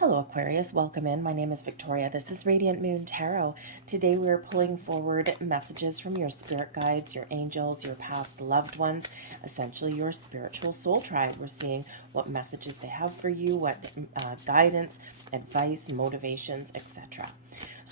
Hello Aquarius, welcome in. My name is Victoria. This is Radiant Moon Tarot. Today we're pulling forward messages from your spirit guides, your angels, your past loved ones, essentially your spiritual soul tribe. We're seeing what messages they have for you, what guidance, advice, motivations, etc.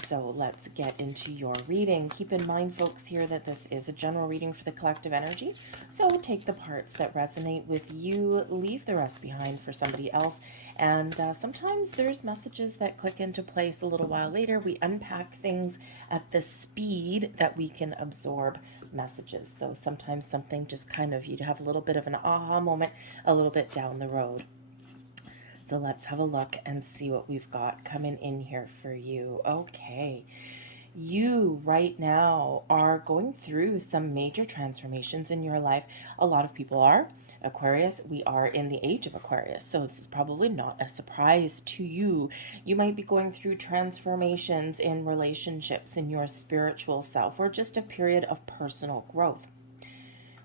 So let's get into your reading. Keep in mind, folks, here that this is a general reading for the collective energy. So take the parts that resonate with you, leave the rest behind for somebody else. And sometimes there's messages that click into place a little while later. We unpack things at the speed that we can absorb messages. So sometimes something just kind of, you'd have a little bit of an aha moment a little bit down the road. So let's have a look and see what we've got coming in here for you. Okay. You right now are going through some major transformations in your life. A lot of people are. Aquarius, we are in the age of Aquarius, so this is probably not a surprise to you. You might be going through transformations in relationships, in your spiritual self, or just a period of personal growth.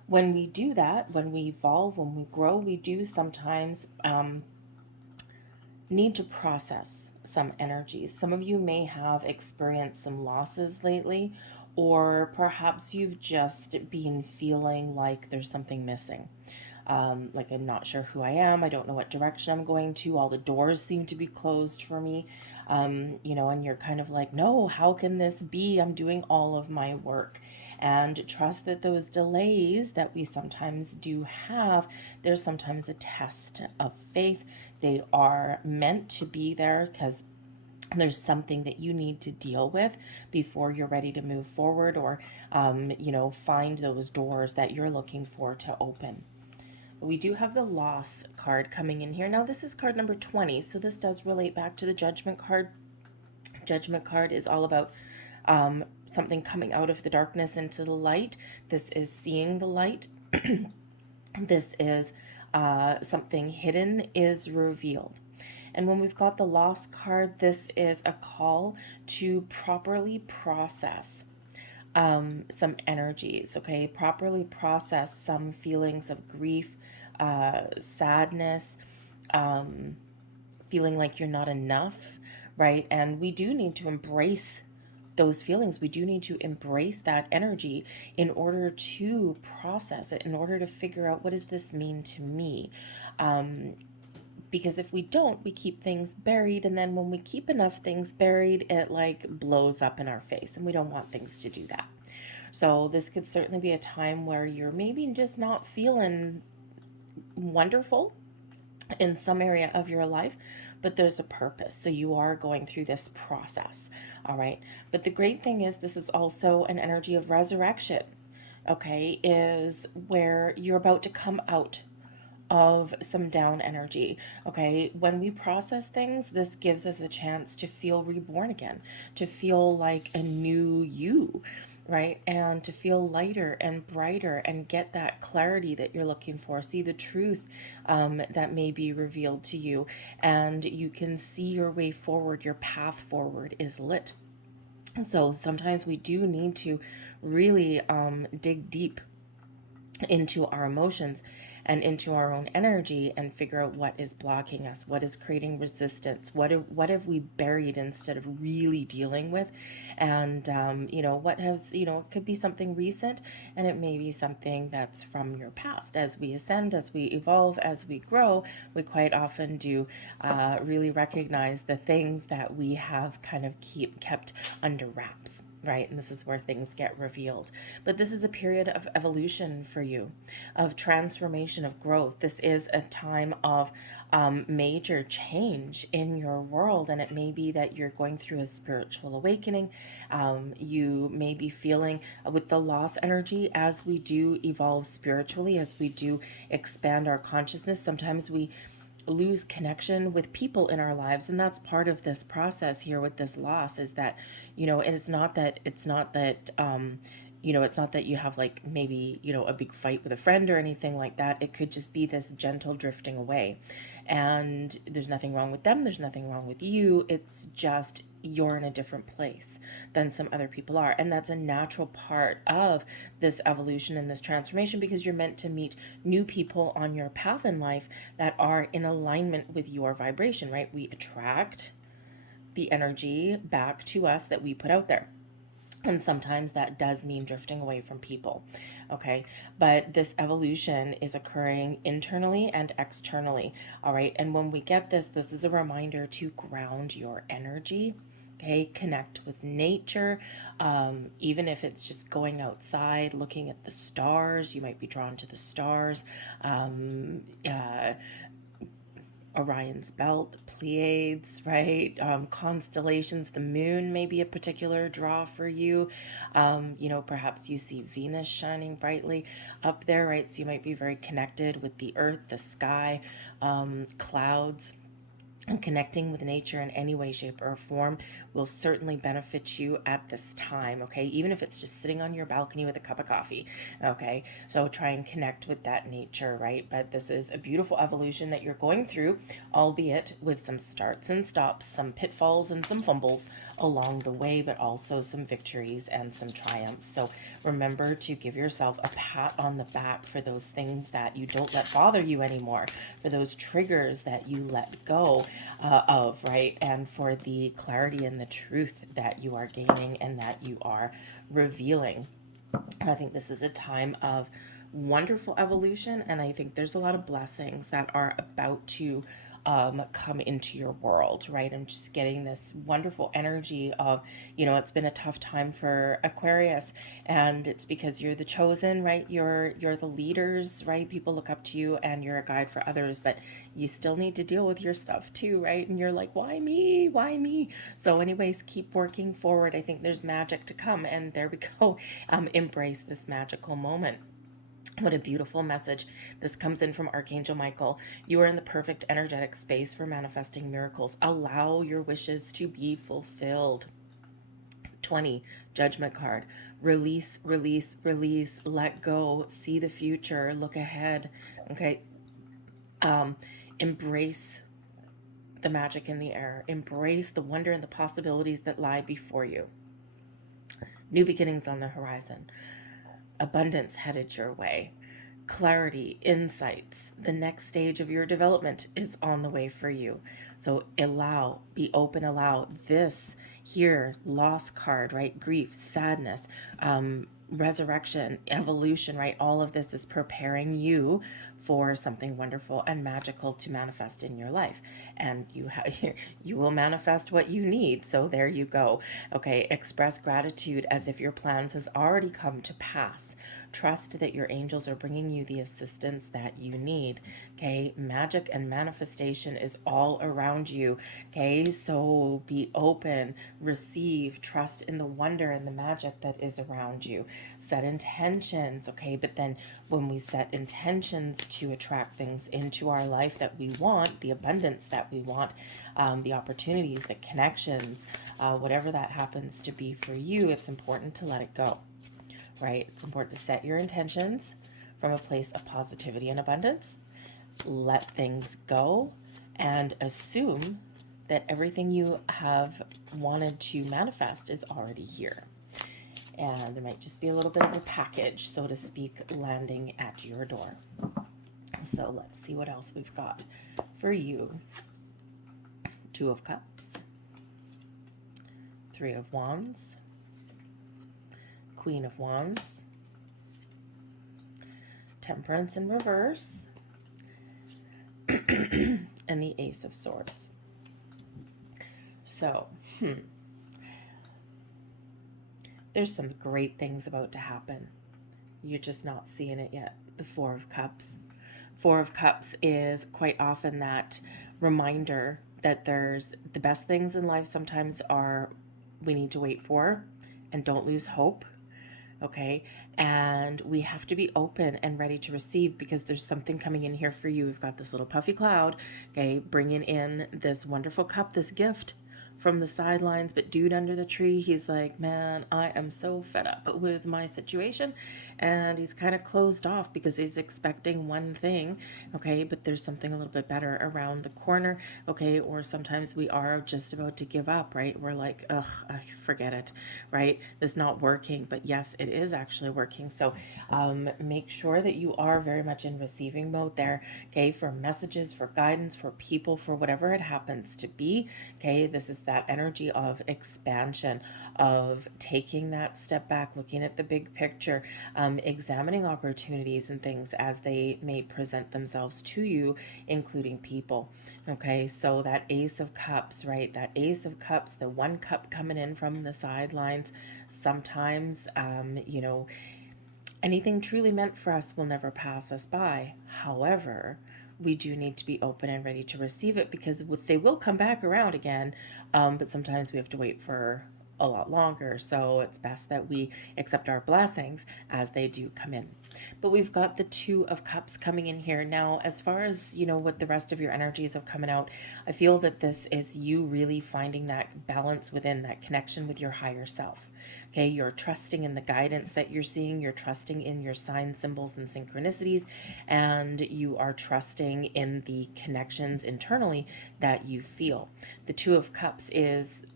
When we do that, when we evolve, when we grow, we do sometimes need to process some energies. Some of you may have experienced some losses lately, or perhaps you've just been feeling like there's something missing. Like I'm not sure who I am. I don't know what direction I'm going to. All the doors seem to be closed for me. And you're kind of like, no, how can this be? I'm doing all of my work. And trust that those delays that we sometimes do have, there's sometimes a test of faith. They are meant to be there because there's something that you need to deal with before you're ready to move forward or, find those doors that you're looking for to open. We do have the loss card coming in here. Now, this is card number 20, so this does relate back to the judgment card. Judgment card is all about something coming out of the darkness into the light. This is seeing the light. This is something hidden is revealed. And when we've got the loss card, this is a call to properly process some energies, okay? Properly process some feelings of grief, sadness, feeling like you're not enough, right? And we do need to embrace those feelings. We do need to embrace that energy in order to process it, in order to figure out, what does this mean to me? Because if we don't, we keep things buried, and then when we keep enough things buried, it like blows up in our face, and we don't want things to do that. So this could certainly be a time where you're maybe just not feeling wonderful in some area of your life, but there's a purpose. So you are going through this process. All right. But the great thing is, this is also an energy of resurrection. Okay. Is where you're about to come out of some down energy. Okay. When we process things, this gives us a chance to feel reborn again, to feel like a new you, right? And to feel lighter and brighter and get that clarity that you're looking for. See the truth that may be revealed to you, and you can see your way forward. Your path forward is lit. So sometimes we do need to really dig deep into our emotions and into our own energy and figure out what is blocking us, what is creating resistance, what have we buried instead of really dealing with. And what has, it could be something recent, and it may be something that's from your past. As we ascend, as we evolve, as we grow, we quite often do really recognize the things that we have kind of kept under wraps, right? And this is where things get revealed. But this is a period of evolution for you, of transformation, of growth. This is a time of major change in your world, and it may be that you're going through a spiritual awakening. You may be feeling with the loss energy, as we do evolve spiritually, as we do expand our consciousness, sometimes we lose connection with people in our lives, and that's part of this process here with this loss. Is that it's not that it's not that you have like maybe, a big fight with a friend or anything like that. It could just be this gentle drifting away. And there's nothing wrong with them. There's nothing wrong with you. It's just you're in a different place than some other people are. And that's a natural part of this evolution and this transformation, because you're meant to meet new people on your path in life that are in alignment with your vibration, right? We attract the energy back to us that we put out there. And sometimes that does mean drifting away from people. Okay. But this evolution is occurring internally and externally. All right. And when we get this, this is a reminder to ground your energy. Okay. Connect with nature. Even if it's just going outside, looking at the stars, you might be drawn to the stars. Orion's belt, Pleiades, right? Constellations, the moon may be a particular draw for you. Perhaps you see Venus shining brightly up there, right? So you might be very connected with the earth, the sky, clouds. And connecting with nature in any way, shape, or form will certainly benefit you at this time, okay? Even if it's just sitting on your balcony with a cup of coffee, okay? So try and connect with that nature, right? But this is a beautiful evolution that you're going through, albeit with some starts and stops, some pitfalls and some fumbles along the way, but also some victories and some triumphs. So remember to give yourself a pat on the back for those things that you don't let bother you anymore, for those triggers that you let go of, right? And for the clarity and the truth that you are gaining and that you are revealing. I think this is a time of wonderful evolution, and I think there's a lot of blessings that are about to come into your world, right? I'm just getting this wonderful energy of, it's been a tough time for Aquarius, and it's because you're the chosen, right? You're the leaders, right? People look up to you, and you're a guide for others, but you still need to deal with your stuff too, right? And you're like, why me? Why me? So, anyways, keep working forward. I think there's magic to come, and there we go. Embrace this magical moment. What a beautiful message. This comes in from Archangel Michael. You are in the perfect energetic space for manifesting miracles. Allow your wishes to be fulfilled. 20, Judgment card. Release, release, release. Let go. See the future. Look ahead. Okay. Embrace the magic in the air. Embrace the wonder and the possibilities that lie before you. New beginnings on the horizon. Abundance headed your way. Clarity, insights, the next stage of your development is on the way for you. So be open, allow this here, loss card, right? Grief, sadness, resurrection, evolution, right? All of this is preparing you for something wonderful and magical to manifest in your life. And you will manifest what you need. So there you go. Okay, express gratitude as if your plans has already come to pass. Trust that your angels are bringing you the assistance that you need. Okay, magic and manifestation is all around you. Okay, so be open, receive, trust in the wonder and the magic that is around you. Set intentions, okay, but then when we set intentions to attract things into our life that we want, the abundance that we want, the opportunities, the connections, whatever that happens to be for you, it's important to let it go. Right? It's important to set your intentions from a place of positivity and abundance. Let things go and assume that everything you have wanted to manifest is already here. And there might just be a little bit of a package, so to speak, landing at your door. So let's see what else we've got for you. 2 of Cups, 3 of Wands, Queen of Wands, Temperance in reverse, and the Ace of Swords. So, there's some great things about to happen. You're just not seeing it yet. The 4 of Cups. 4 of Cups is quite often that reminder that there's the best things in life sometimes are we need to wait for, and don't lose hope. Okay, and we have to be open and ready to receive, because there's something coming in here for you. We've got this little puffy cloud, okay, bringing in this wonderful cup, this gift from the sidelines, but dude under the tree, he's like, man, I am so fed up with my situation. And he's kind of closed off because he's expecting one thing, okay, but there's something a little bit better around the corner, okay, or sometimes we are just about to give up, right? We're like, ugh, forget it, right? This is not working, but yes, it is actually working. So make sure that you are very much in receiving mode there, okay, for messages, for guidance, for people, for whatever it happens to be, okay? This is that energy of expansion, of taking that step back, looking at the big picture, examining opportunities and things as they may present themselves to you, including people, okay? So that Ace of Cups, right? That Ace of Cups, the one cup coming in from the sidelines, sometimes, anything truly meant for us will never pass us by. However, we do need to be open and ready to receive it because they will come back around again, but sometimes we have to wait for a lot longer. So it's best that we accept our blessings as they do come in. But we've got the Two of Cups coming in here. Now, as far as, what the rest of your energies have coming out, I feel that this is you really finding that balance within, that connection with your higher self. Okay, you're trusting in the guidance that you're seeing, you're trusting in your signs, symbols, and synchronicities, and you are trusting in the connections internally that you feel. The Two of Cups is,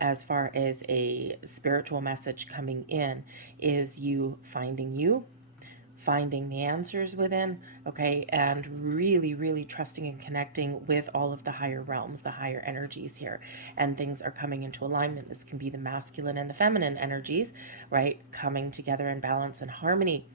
as far as a spiritual message coming in, is you finding the answers within, okay, and really, really trusting and connecting with all of the higher realms, the higher energies here, and things are coming into alignment. This can be the masculine and the feminine energies, right, coming together in balance and harmony.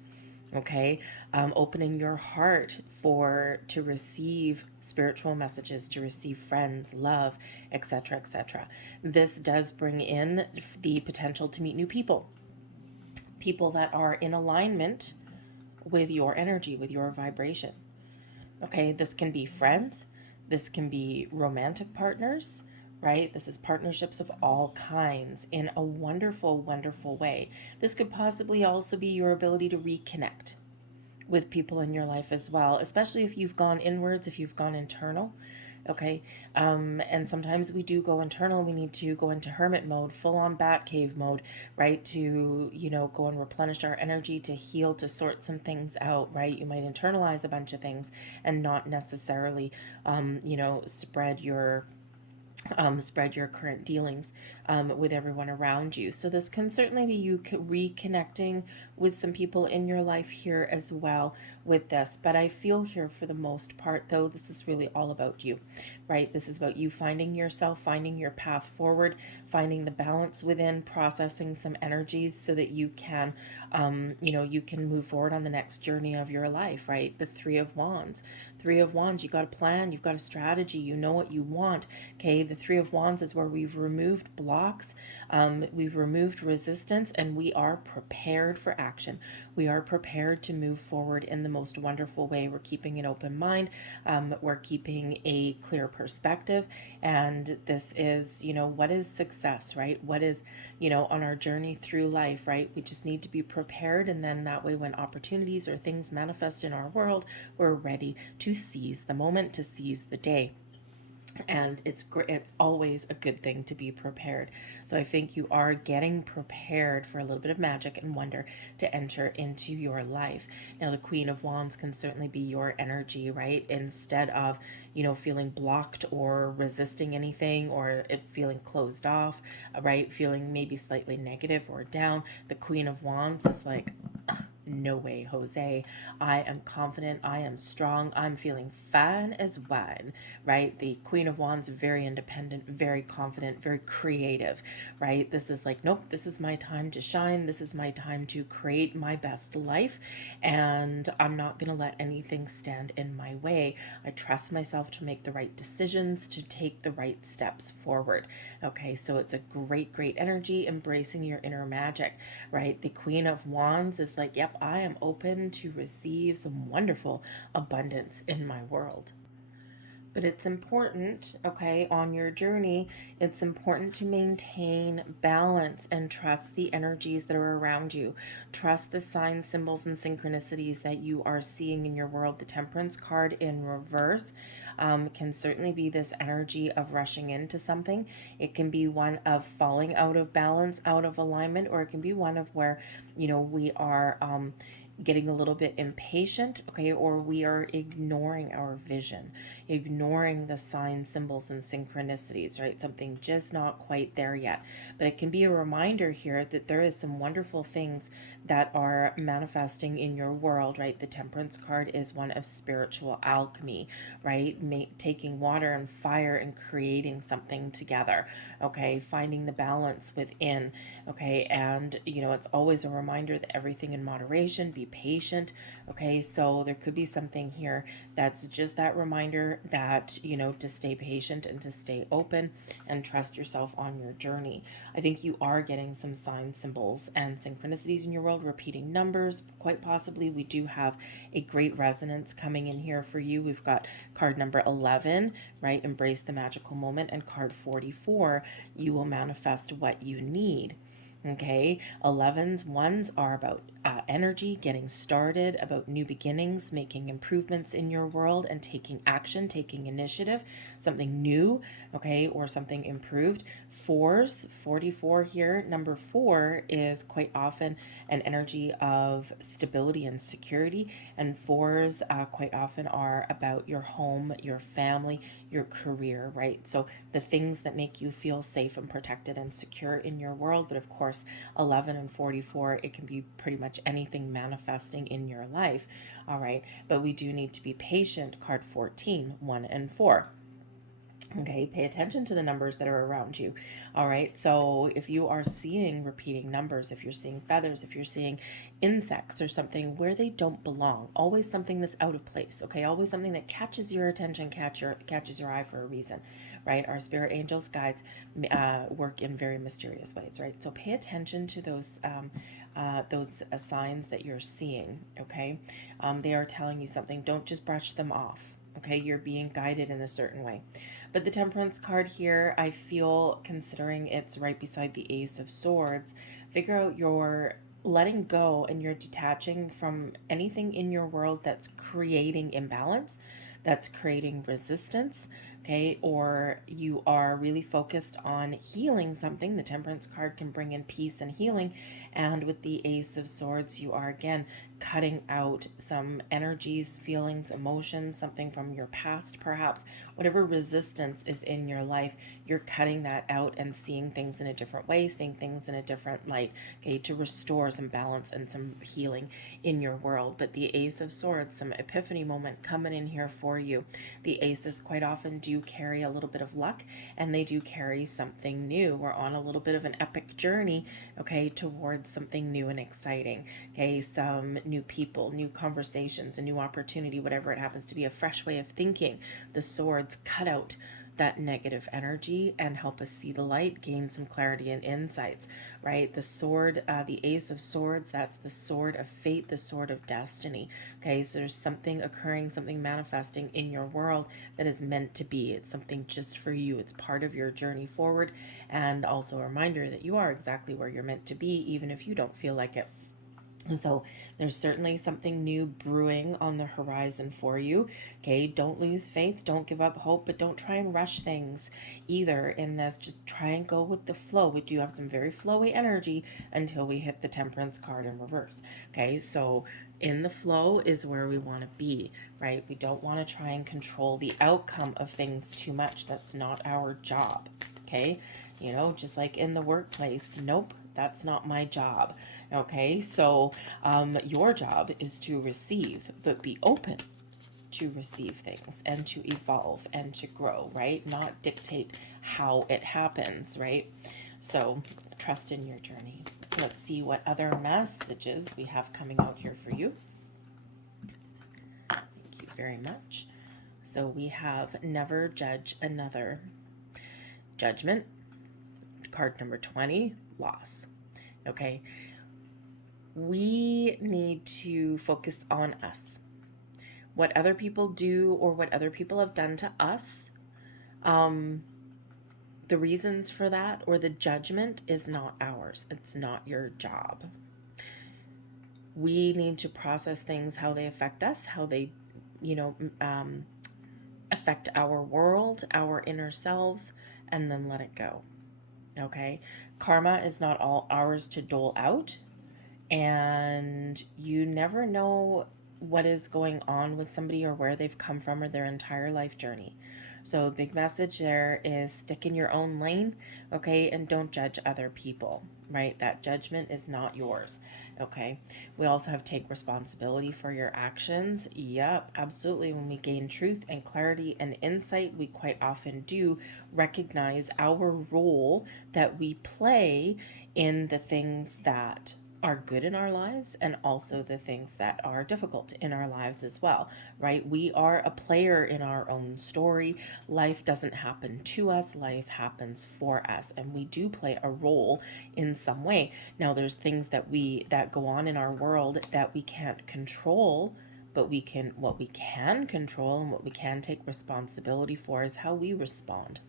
Okay, opening your heart to receive spiritual messages, to receive friends, love, etc., etc. This does bring in the potential to meet new people, people that are in alignment with your energy, with your vibration. Okay, this can be friends, this can be romantic partners, right? This is partnerships of all kinds in a wonderful, wonderful way. This could possibly also be your ability to reconnect with people in your life as well, especially if you've gone inwards, if you've gone internal. Okay, and sometimes we do go internal. We need to go into hermit mode, full on bat cave mode, right? To, go and replenish our energy, to heal, to sort some things out, right? You might internalize a bunch of things and not necessarily, spread your current dealings with everyone around you. So this can certainly be you reconnecting with some people in your life here as well with this. But I feel here for the most part, though, this is really all about you, right? This is about you finding yourself, finding your path forward, finding the balance within, processing some energies so that you can, you can move forward on the next journey of your life, right? The Three of Wands. Three of Wands, you've got a plan, you've got a strategy, you know what you want, okay? The Three of Wands is where we've removed blocks, we've removed resistance, and we are prepared for action. We are prepared to move forward in the most wonderful way. We're keeping an open mind, we're keeping a clear perspective, and this is, what is success, right? What is, on our journey through life, right? We just need to be prepared, and then that way when opportunities or things manifest in our world, we're ready to seize the moment, to seize the day. And it's always a good thing to be prepared. So I think you are getting prepared for a little bit of magic and wonder to enter into your life. Now the Queen of Wands can certainly be your energy, right? Instead of, feeling blocked or resisting anything, or feeling closed off, right? Feeling maybe slightly negative or down. The Queen of Wands is like, no way, Jose. I am confident. I am strong. I'm feeling fine as wine, right? The Queen of Wands, very independent, very confident, very creative, right? This is like, nope, this is my time to shine. This is my time to create my best life. And I'm not going to let anything stand in my way. I trust myself to make the right decisions, to take the right steps forward. Okay, so it's a great, great energy, embracing your inner magic, right? The Queen of Wands is like, yep, I am open to receive some wonderful abundance in my world. But it's important, okay, on your journey, it's important to maintain balance and trust the energies that are around you. Trust the signs, symbols, and synchronicities that you are seeing in your world. The Temperance card in reverse can certainly be this energy of rushing into something. It can be one of falling out of balance, out of alignment, or it can be one of where, we are getting a little bit impatient, okay, or we are ignoring our vision, ignoring the signs, symbols, and synchronicities, right? Something just not quite there yet. But it can be a reminder here that there is some wonderful things that are manifesting in your world, right? The Temperance card is one of spiritual alchemy, right? Taking water and fire and creating something together, okay? Finding the balance within, okay? And, it's always a reminder that everything in moderation, be patient, okay? So there could be something here that's just that reminder that, to stay patient and to stay open and trust yourself on your journey. I think you are getting some signs, symbols, and synchronicities in your world, repeating numbers, quite possibly. We do have a great resonance coming in here for you. We've got card number 11, right? Embrace the magical moment, and card 44, you will manifest what you need. Okay, 11s, ones are about energy, getting started, about new beginnings, making improvements in your world, and taking action, taking initiative, something new, okay, or something improved. Fours, 44 here. Number 4 is quite often an energy of stability and security, and fours quite often are about your home, your family, your career, right? So the things that make you feel safe and protected and secure in your world. But of course, 11 and 44, it can be pretty much anything manifesting in your life, all right? But we do need to be patient. Card 14, 1 and 4. Okay, pay attention to the numbers that are around you. All right, so if you are seeing repeating numbers, if you're seeing feathers, if you're seeing insects or something where they don't belong, always something that's out of place, okay, always something that catches your attention, catches your eye for a reason, right? Our spirit angels, guides work in very mysterious ways, right? So pay attention to those signs that you're seeing, okay? They are telling you something. Don't just brush them off, okay? You're being guided in a certain way. But the Temperance card here, I feel, considering it's right beside the Ace of Swords, figure out your letting go and you're detaching from anything in your world that's creating imbalance, that's creating resistance, okay? Or you are really focused on healing something. The Temperance card can bring in peace and healing. And with the Ace of Swords, you are again cutting out some energies, feelings, emotions, something from your past, perhaps, whatever resistance is in your life, you're cutting that out and seeing things in a different way, seeing things in a different light, okay, to restore some balance and some healing in your world. But the Ace of Swords, some epiphany moment coming in here for you. The aces quite often do carry a little bit of luck, and they do carry something new. We're on a little bit of an epic journey, okay, towards something new and exciting, okay, some new people, new conversations, a new opportunity, whatever it happens to be, a fresh way of thinking. The swords cut out that negative energy and help us see the light, gain some clarity and insights, right? The sword, the Ace of Swords, that's the sword of fate, the sword of destiny. Okay, so there's something occurring, something manifesting in your world that is meant to be. It's something just for you. It's part of your journey forward, and also a reminder that you are exactly where you're meant to be, even if you don't feel like it. So there's certainly something new brewing on the horizon for you. Okay, don't lose faith, don't give up hope, but don't try and rush things either in this. Just try and go with the flow. We do have some very flowy energy until we hit the Temperance card in reverse. Okay, so in the flow is where we want to be, right? We don't want to try and control the outcome of things too much. That's not our job. Okay, just like in the workplace, nope, that's not my job. Okay, so your job is to receive, but be open to receive things and to evolve and to grow, right? Not dictate how it happens, right? So trust in your journey. Let's see what other messages we have coming out here for you. Thank you very much. So we have never judge another. Judgment, card number 20, loss. Okay, we need to focus on us. what other people do or what other people have done to us, um, the reasons for that or the judgment is not ours. It's not your job. We need to process things, how they affect us, how they, you know, affect our world, our inner selves, and then let it go. Okay? Karma is not all ours to dole out, and you never know what is going on with somebody or where they've come from or their entire life journey. So, the big message there is stick in your own lane, okay, and don't judge other people, right? That judgment is not yours, okay? We also have take responsibility for your actions. Yep, absolutely. When we gain truth and clarity and insight, we quite often do recognize our role that we play in the things that are good in our lives and also the things that are difficult in our lives as well, right? We are a player in our own story. Life doesn't happen to us, life happens for us, and we do play a role in some way. Now there's things that go on in our world that we can't control, but what we can control and what we can take responsibility for is how we respond,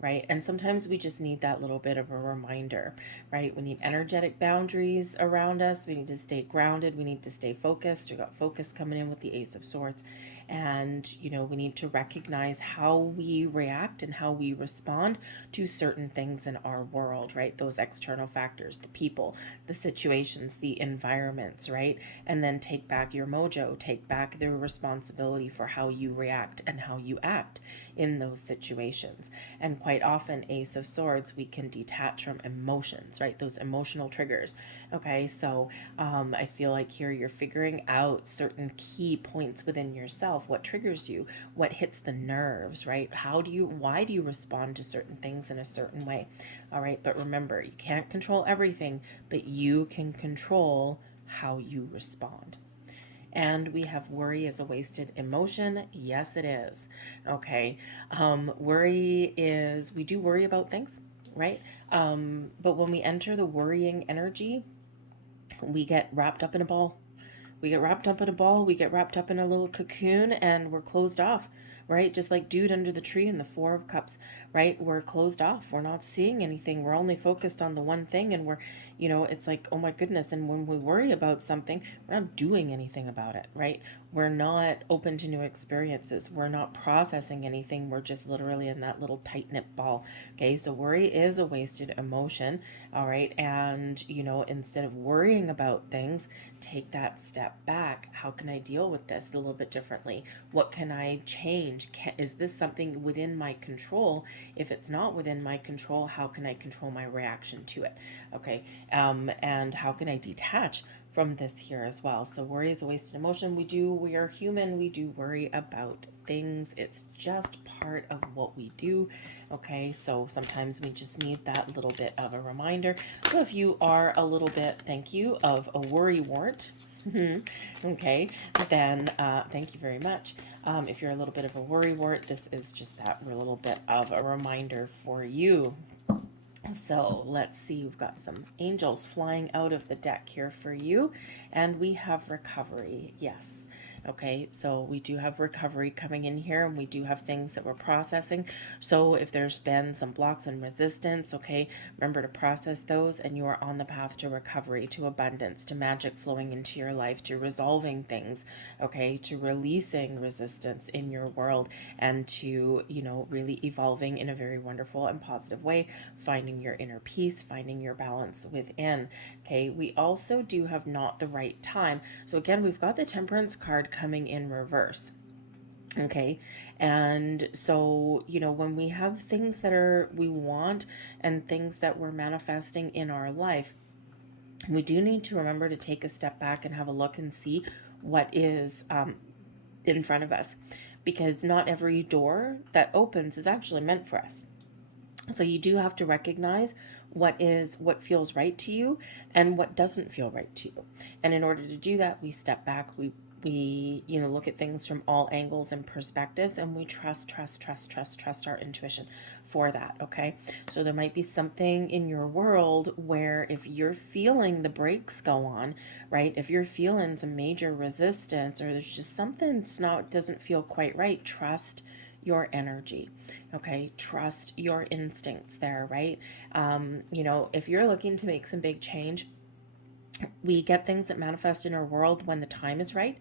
right? And sometimes we just need that little bit of a reminder, right? We need energetic boundaries around us. We need to stay grounded. We need to stay focused. We got focus coming in with the Ace of Swords. And, we need to recognize how we react and how we respond to certain things in our world, right? Those external factors, the people, the situations, the environments, right? And then take back your mojo, take back the responsibility for how you react and how you act in those situations. And quite often, Ace of Swords, we can detach from emotions, right? Those emotional triggers. Okay, so I feel like here you're figuring out certain key points within yourself. What triggers you? What hits the nerves, right? Why do you respond to certain things in a certain way? All right, but remember, you can't control everything, but you can control how you respond. And we have worry as a wasted emotion. Yes, it is. Okay. Worry is, we do worry about things, right? But when we enter the worrying energy, we get wrapped up in a ball. We get wrapped up in a ball, we get wrapped up in a little cocoon, and we're closed off, right? Just like dude under the tree in the Four of Cups, right? We're closed off. We're not seeing anything. We're only focused on the one thing, and it's like, oh my goodness. And when we worry about something, we're not doing anything about it, right? We're not open to new experiences. We're not processing anything. We're just literally in that little tight knit ball. Okay, so worry is a wasted emotion, all right? And, instead of worrying about things, take that step back. How can I deal with this a little bit differently? What can I change? Is this something within my control? If it's not within my control, how can I control my reaction to it? Okay, and how can I detach from this here as well? So worry is a wasted emotion. We are human. We do worry about things. It's just part of what we do. Okay, so sometimes we just need that little bit of a reminder. So if you are a little bit, thank you, of a worry wart, okay, then thank you very much. If you're a little bit of a worry wart, this is just that little bit of a reminder for you. So let's see, we've got some angels flying out of the deck here for you, and we have recovery. Yes. Okay, so we do have recovery coming in here, and we do have things that we're processing. So if there's been some blocks and resistance, okay, remember to process those, and you are on the path to recovery, to abundance, to magic flowing into your life, to resolving things, okay, to releasing resistance in your world, and to, really evolving in a very wonderful and positive way, finding your inner peace, finding your balance within. Okay, we also do have not the right time. So again, we've got the Temperance card coming in reverse. Okay, and so, when we have things that we want and things that we're manifesting in our life, we do need to remember to take a step back and have a look and see what is in front of us, because not every door that opens is actually meant for us. So you do have to recognize what feels right to you and what doesn't feel right to you. And in order to do that, we step back, we We, you know, look at things from all angles and perspectives, and we trust our intuition for that, okay? So there might be something in your world where if you're feeling the brakes go on, right? If you're feeling some major resistance, or there's just something that's not, doesn't feel quite right, trust your energy, okay? Trust your instincts there, right? You know, if you're looking to make some big change, we get things that manifest in our world when the time is right.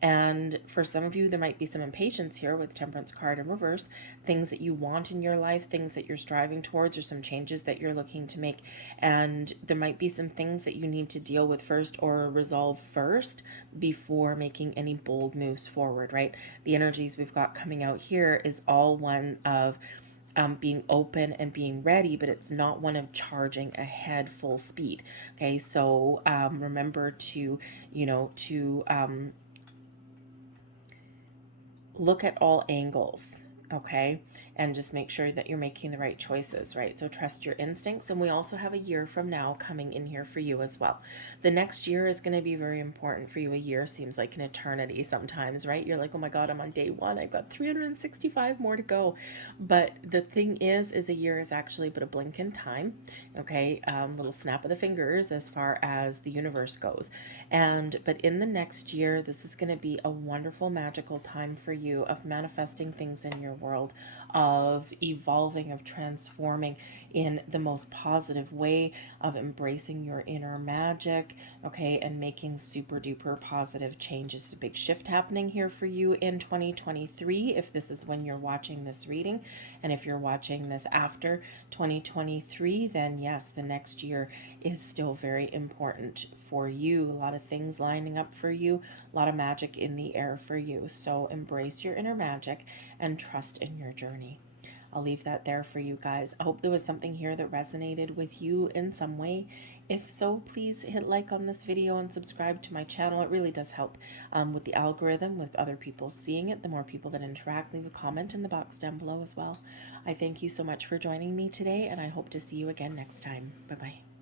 And for some of you, there might be some impatience here with Temperance card in reverse, things that you want in your life, things that you're striving towards, or some changes that you're looking to make. And there might be some things that you need to deal with first or resolve first before making any bold moves forward, right? The energies we've got coming out here is all one of being open and being ready, but it's not one of charging ahead full speed. Okay, so remember to, you know, to look at all angles, okay? And just make sure that you're making the right choices, right? So trust your instincts. And we also have a year from now coming in here for you as well. The next year is going to be very important for you. A year seems like an eternity sometimes, right? You're like, oh my God, I'm on day one. I've got 365 more to go. But the thing is a year is actually but a blink in time, okay? Little snap of the fingers as far as the universe goes. But in the next year, this is going to be a wonderful, magical time for you of manifesting things in your world, of evolving, of transforming in the most positive way, of embracing your inner magic, okay, and making super duper positive changes. A big shift happening here for you in 2023 if this is when you're watching this reading. And if you're watching this after 2023, then yes, the next year is still very important for you. A lot of things lining up for you, a lot of magic in the air for you. So embrace your inner magic and trust in your journey. I'll leave that there for you guys. I hope there was something here that resonated with you in some way. If so, please hit like on this video and subscribe to my channel. It really does help with the algorithm, with other people seeing it. The more people that interact, leave a comment in the box down below as well. I thank you so much for joining me today, and I hope to see you again next time. Bye-bye.